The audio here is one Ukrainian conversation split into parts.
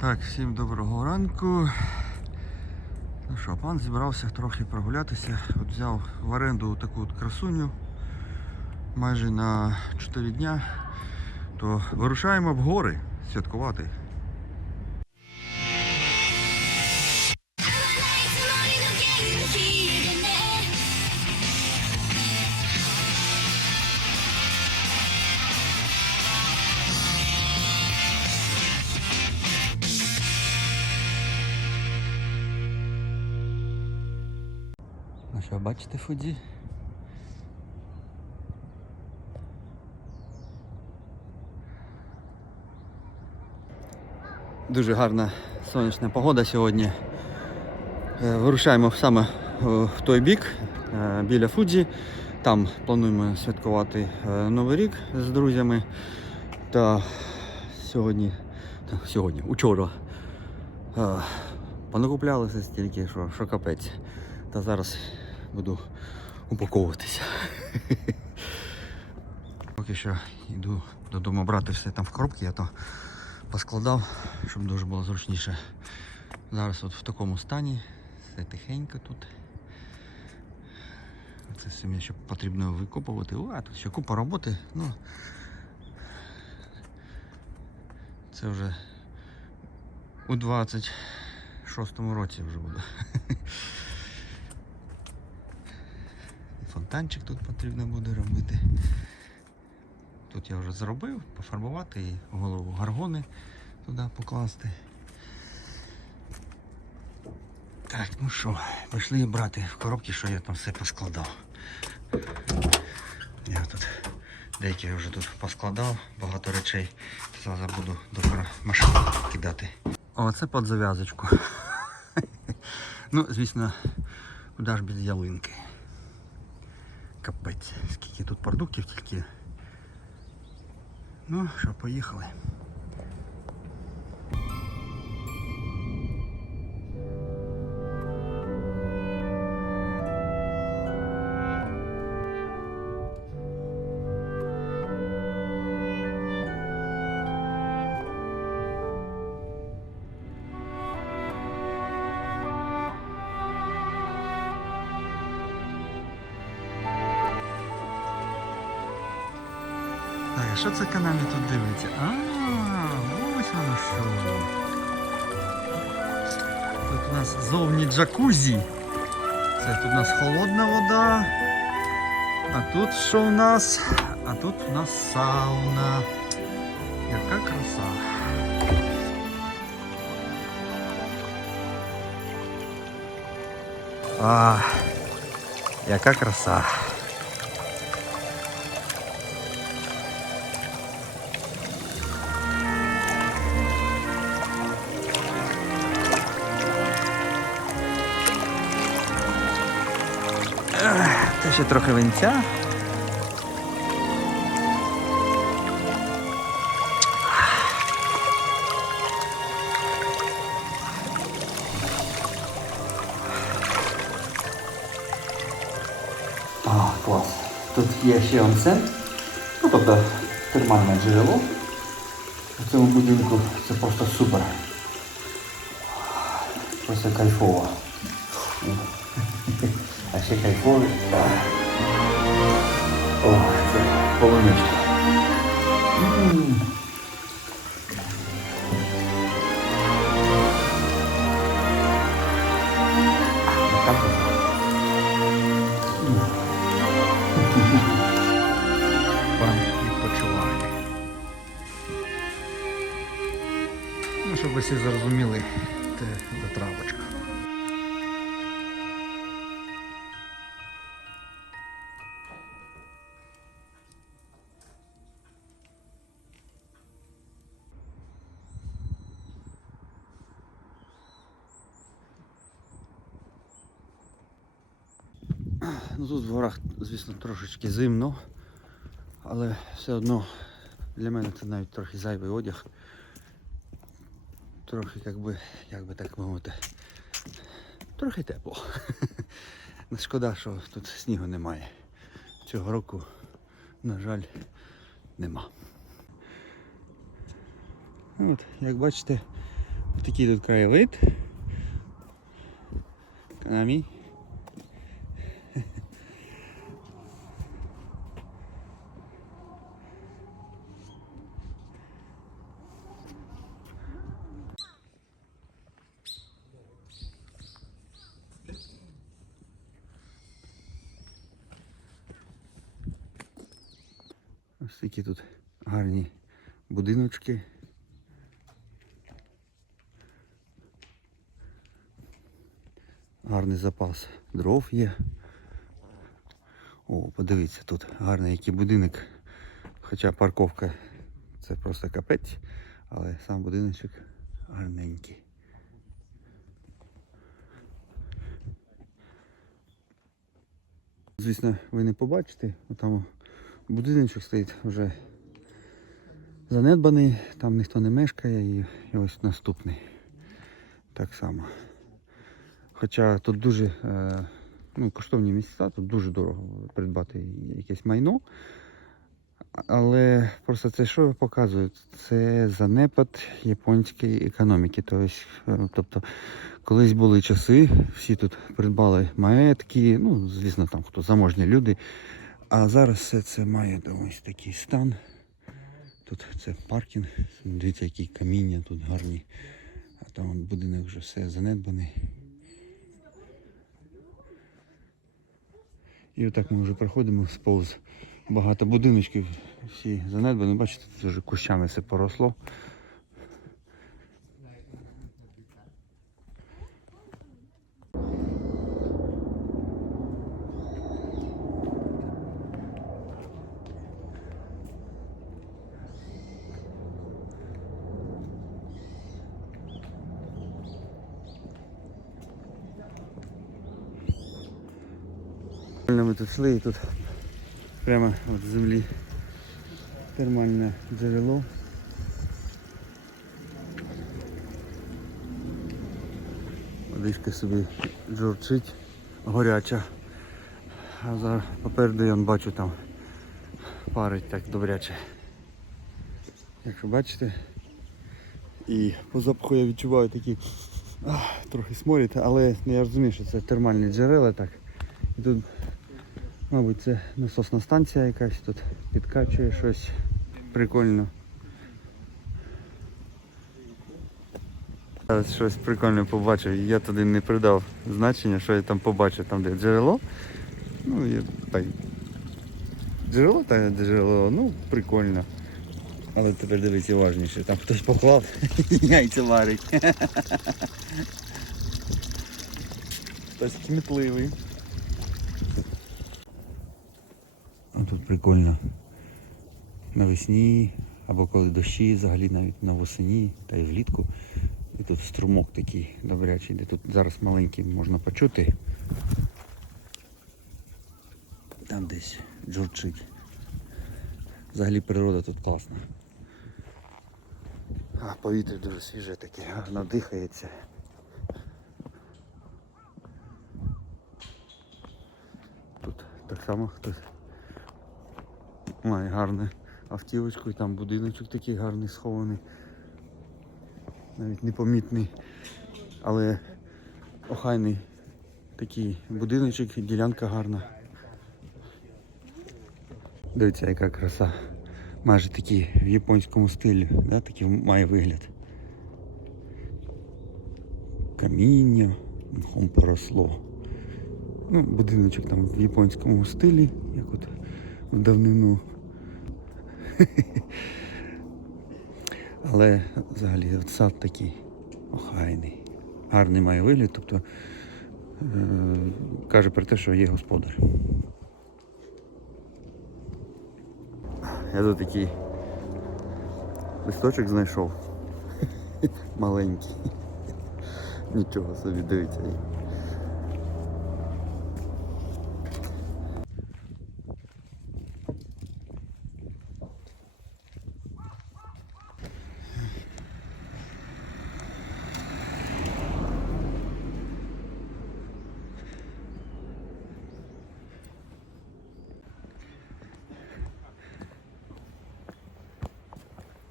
Так, всім доброго ранку. Ну що, пан зібрався трохи прогулятися. От взяв в оренду таку от красуню майже на 4 дня. То вирушаємо в гори святкувати. Ну що, бачите Фуджі? Дуже гарна сонячна погода сьогодні. Е, Вирушаємо саме в той бік е, біля Фуджі. Там плануємо святкувати е, Новий рік з друзями. Та сьогодні, та сьогодні, учора, понакуплялися стільки, що, що капець. Та зараз буду упаковуватися. Поки що йду додому брати все там в коробки, я то поскладав, щоб дуже було зручніше. Зараз от в такому стані, все тихенько тут. Це все мені ще потрібно викопувати. О, а тут ще купа роботи. Ну, це вже у 26-му році вже буду. Фонтанчик тут потрібно буде робити. Тут я вже зробив, пофарбувати і голову гаргони туди покласти. Так, ну що, пішли брати в коробки, що я там все поскладав. Я тут деякі вже тут поскладав, багато речей. Зараз буду до машини кидати. О, це під зав'язочку. ну, звісно, куди ж без ялинки. Капець, скільки тут продуктів тільки. Ну, що, поїхали. Що це каналі тут дивиться? А, ось воно що. Тут у нас зовні джакузі. Це тут у нас холодна вода. А тут що у нас? А тут у нас сауна. Яка краса. А, яка краса. Трохи винця. Клас. Тут є ще онсен. Ну, тобто термальне джерело. У цьому будинку це просто супер. Просто кайфово. А ще кайфовий. О, це полуничка. М. Ну тут в горах, звісно, трошечки зимно, але все одно для мене це навіть трохи зайвий одяг. Трохи, як би, як би так мовити, трохи тепло. Ну, Шкода, що тут снігу немає. Цього року, на жаль, нема. От, як бачите, Такий тут краєвид. Канамі. Такі тут гарні будиночки. Гарний запас дров є. О, подивіться, тут гарний який будинок. Хоча парковка це просто капець, але сам будиночок гарненький. Звісно, ви не побачите, там будиночок стоїть вже занедбаний, там ніхто не мешкає і, і ось наступний. Так само. Хоча тут дуже е, ну, коштовні місця, тут дуже дорого придбати якесь майно. Але просто це що показує? Це занепад японської економіки. Тобто, е, тобто колись були часи, всі тут придбали маєтки, ну, звісно, там хто заможні люди. А зараз все це має ось такий стан. Тут це паркінг, дивіться, які каміння тут гарні. А там будинок вже все занедбаний. І отак ми вже проходимо сповз багато будиночків, всі занедбані. Бачите, тут вже кущами все поросло. Ми тут йшли і тут прямо от землі термальне джерело. Водичка собі журчить, горяча. А зараз попереду я бачу там парить так добряче. Якщо бачите. І по запаху я відчуваю такі ах, трохи сморід, але я розумію, що це термальні джерела так. І тут Мабуть, це насосна станція якась тут підкачує щось прикольно. Зараз щось прикольне побачив. Я туди не придав значення, що я там побачив, там де джерело. Ну і так. Джерело та джерело, ну прикольно. Але тепер дивіться уважніше, там хтось поклав яйця варить. Хтось кмітливий. А тут прикольно. Навесні, або коли дощі, взагалі навіть на восені та й влітку. І тут струмок такий добрячий, де тут зараз маленький можна почути. Там десь джурчить. Взагалі природа тут класна. А повітря дуже свіже таке, гарно дихається. Тут так само хтось має гарну автівочку і там будиночок такий гарний схований. Навіть непомітний, але охайний такий будиночок, ділянка гарна. Дивіться, яка краса. Майже такий в японському стилі, да, такий має вигляд. Каміння, мхом поросло. Ну, будиночок там в японському стилі, як от в давнину. Але взагалі сад такий охайний. Гарний має вигляд, тобто е- каже про те, що є господар. Я тут такий листочок знайшов. Маленький. Нічого собі дивіться.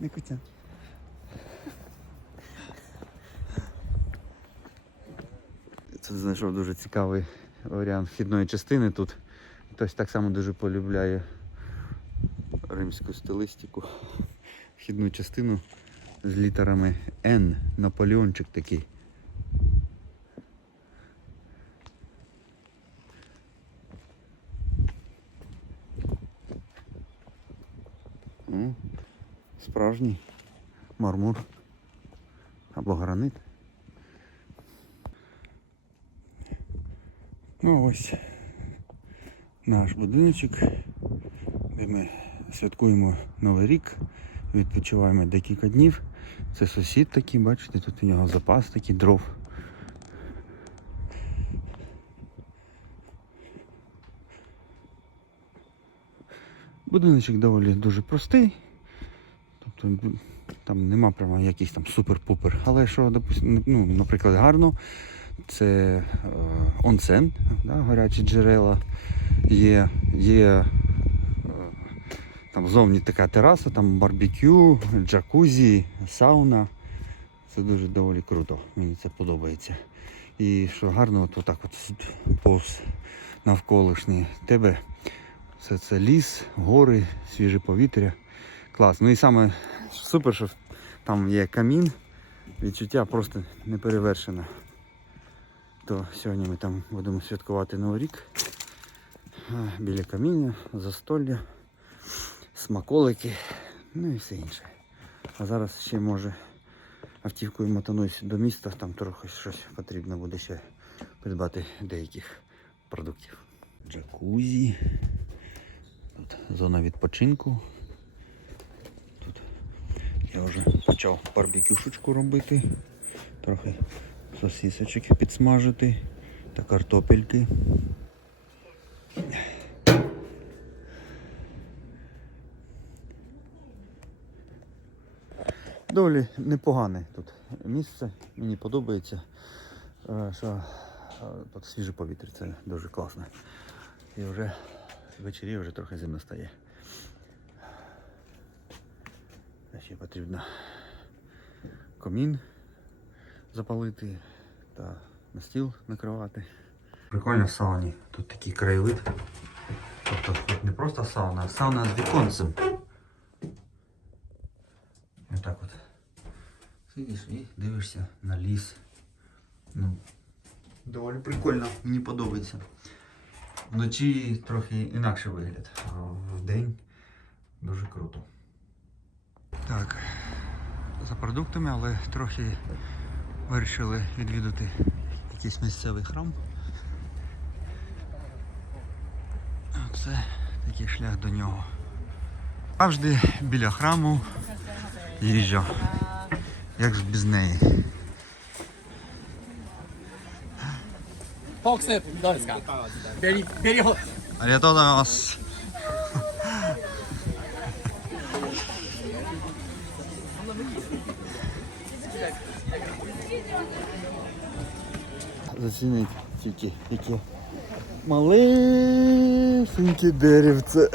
Микотя. Це знайшов дуже цікавий варіант вхідної частини тут. Хтось так само дуже полюбляє римську стилистику. Вхідну частину з літерами Н. Наполеончик такий. Справжній мармур або гранит. Ну ось наш будиночок, де ми святкуємо Новий рік, відпочиваємо декілька днів. Це сусід такий, бачите, тут у нього запас такий дров. Будиночок доволі дуже простий. Тобто там нема прямо якийсь там супер-пупер. Але що, допустим, ну, наприклад, гарно, це е, онсен, да, гарячі джерела. Є, є е, там зовні така тераса, там барбекю, джакузі, сауна. Це дуже доволі круто. Мені це подобається. І що гарно, от отак от повз навколишній тебе. Це, це ліс, гори, свіже повітря. Клас. Ну і саме супер, що там є камін. Відчуття просто неперевершено. То сьогодні ми там будемо святкувати Новий рік. Біля каміння, застолля, смаколики, ну і все інше. А зараз ще може автівкою мотанусь до міста, там трохи щось потрібно буде ще придбати деяких продуктів. Джакузі. Тут зона відпочинку. Я вже почав барбекюшечку робити. Трохи сосисочок підсмажити та картопельки. Доволі непогане тут місце, мені подобається, е, що е, тут свіже повітря, це дуже класно. І вже ввечері вже трохи зимно стає. А Ще потрібно комін запалити та на стіл накривати. Прикольно в сауні. Тут такий краєвид. Тобто тут не просто сауна, а сауна з віконцем. Отак от. Сидиш і дивишся на ліс. Ну, доволі прикольно, мені подобається. Вночі трохи інакше вигляд, а в день дуже круто. Так, за продуктами, але трохи вирішили відвідати якийсь місцевий храм. Оце такий шлях до нього. Завжди біля храму їжджа, як ж без неї. Фоксип, дольська. Дері, дері. Аріатода вас. Зацініть тільки яке малесеньке деревце.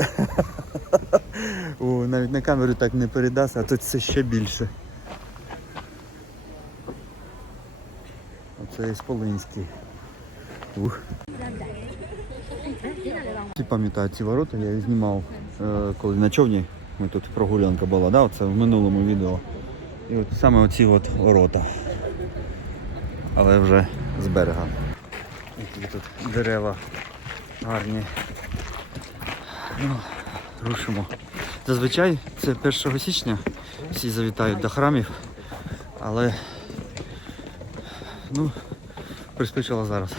Навіть на камеру так не передасть, а тут це ще більше. Оце Ісполинський. Ух. Всі пам'ятають ці ворота, я їх знімав, е, коли на човні ми тут прогулянка була, да? Це в минулому відео. І от саме оці от ворота. Але вже з берега. Які тут дерева гарні. Ну, рушимо. Зазвичай це 1 січня всі завітають до храмів, але ну, приспичило зараз.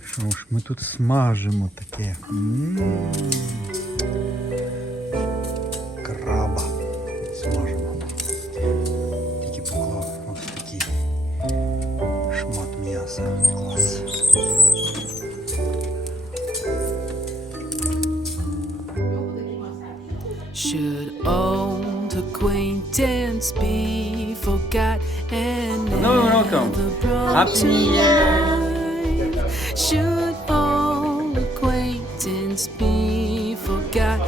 Так, що ж ми тут смажимо таке. М. Краба. Смажимо. Тільки поклав ось такий шмат м'яса. Клас. Should old acquaintance be forgot and never brought? Should all acquaintance be forgot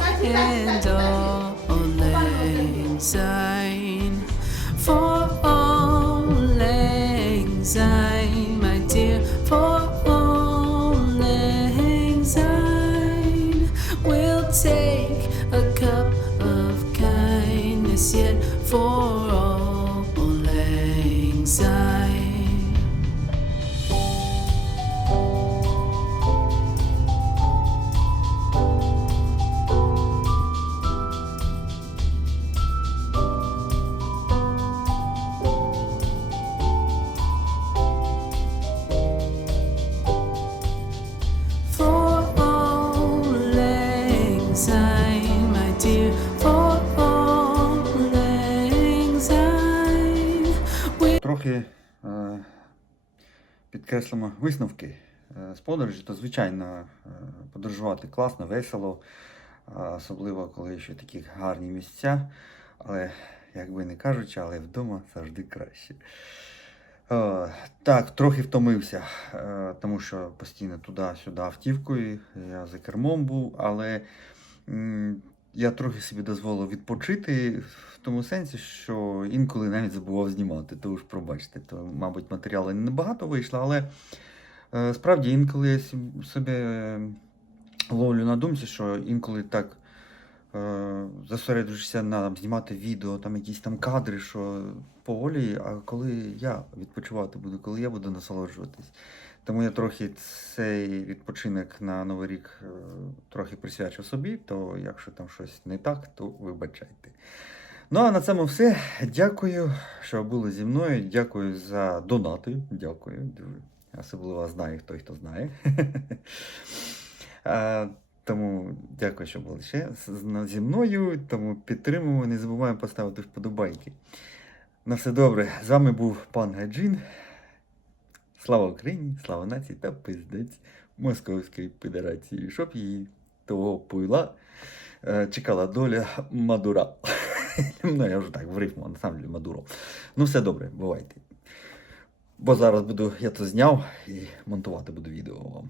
підкреслимо висновки е, з подорожі, то звичайно е, подорожувати класно, весело, особливо коли ще такі гарні місця. Але, як би не кажучи, але вдома завжди краще. Е, так, трохи втомився, е, тому що постійно туди-сюди автівкою, я за кермом був, але я трохи собі дозволив відпочити в тому сенсі, що інколи навіть забував знімати, то ж пробачте, то, мабуть, матеріалу не небагато вийшло, але е, справді інколи я собі е, ловлю на думці, що інколи так зосереджуєшся на там, знімати відео, там якісь там кадри, що поволі, а коли я відпочивати буду, коли я буду насолоджуватись. Тому я трохи цей відпочинок на Новий рік е, трохи присвячу собі, то якщо там щось не так, то вибачайте. Ну а на цьому все. Дякую, що були зі мною. Дякую за донати. Дякую. Дуже. Особливо знаю, хто хто знає. Тому дякую, що були ще зі мною. Тому підтримуємо, не забуваємо поставити вподобайки. На все добре. З вами був пан Гаджин. Слава Україні, слава нації та пиздець Московської Федерації, щоб її того пуйла е, чекала доля Мадура. ну, я вже так в рифму, а на самом Мадуро. Ну, все добре, бувайте. Бо зараз буду, я то зняв і монтувати буду відео вам.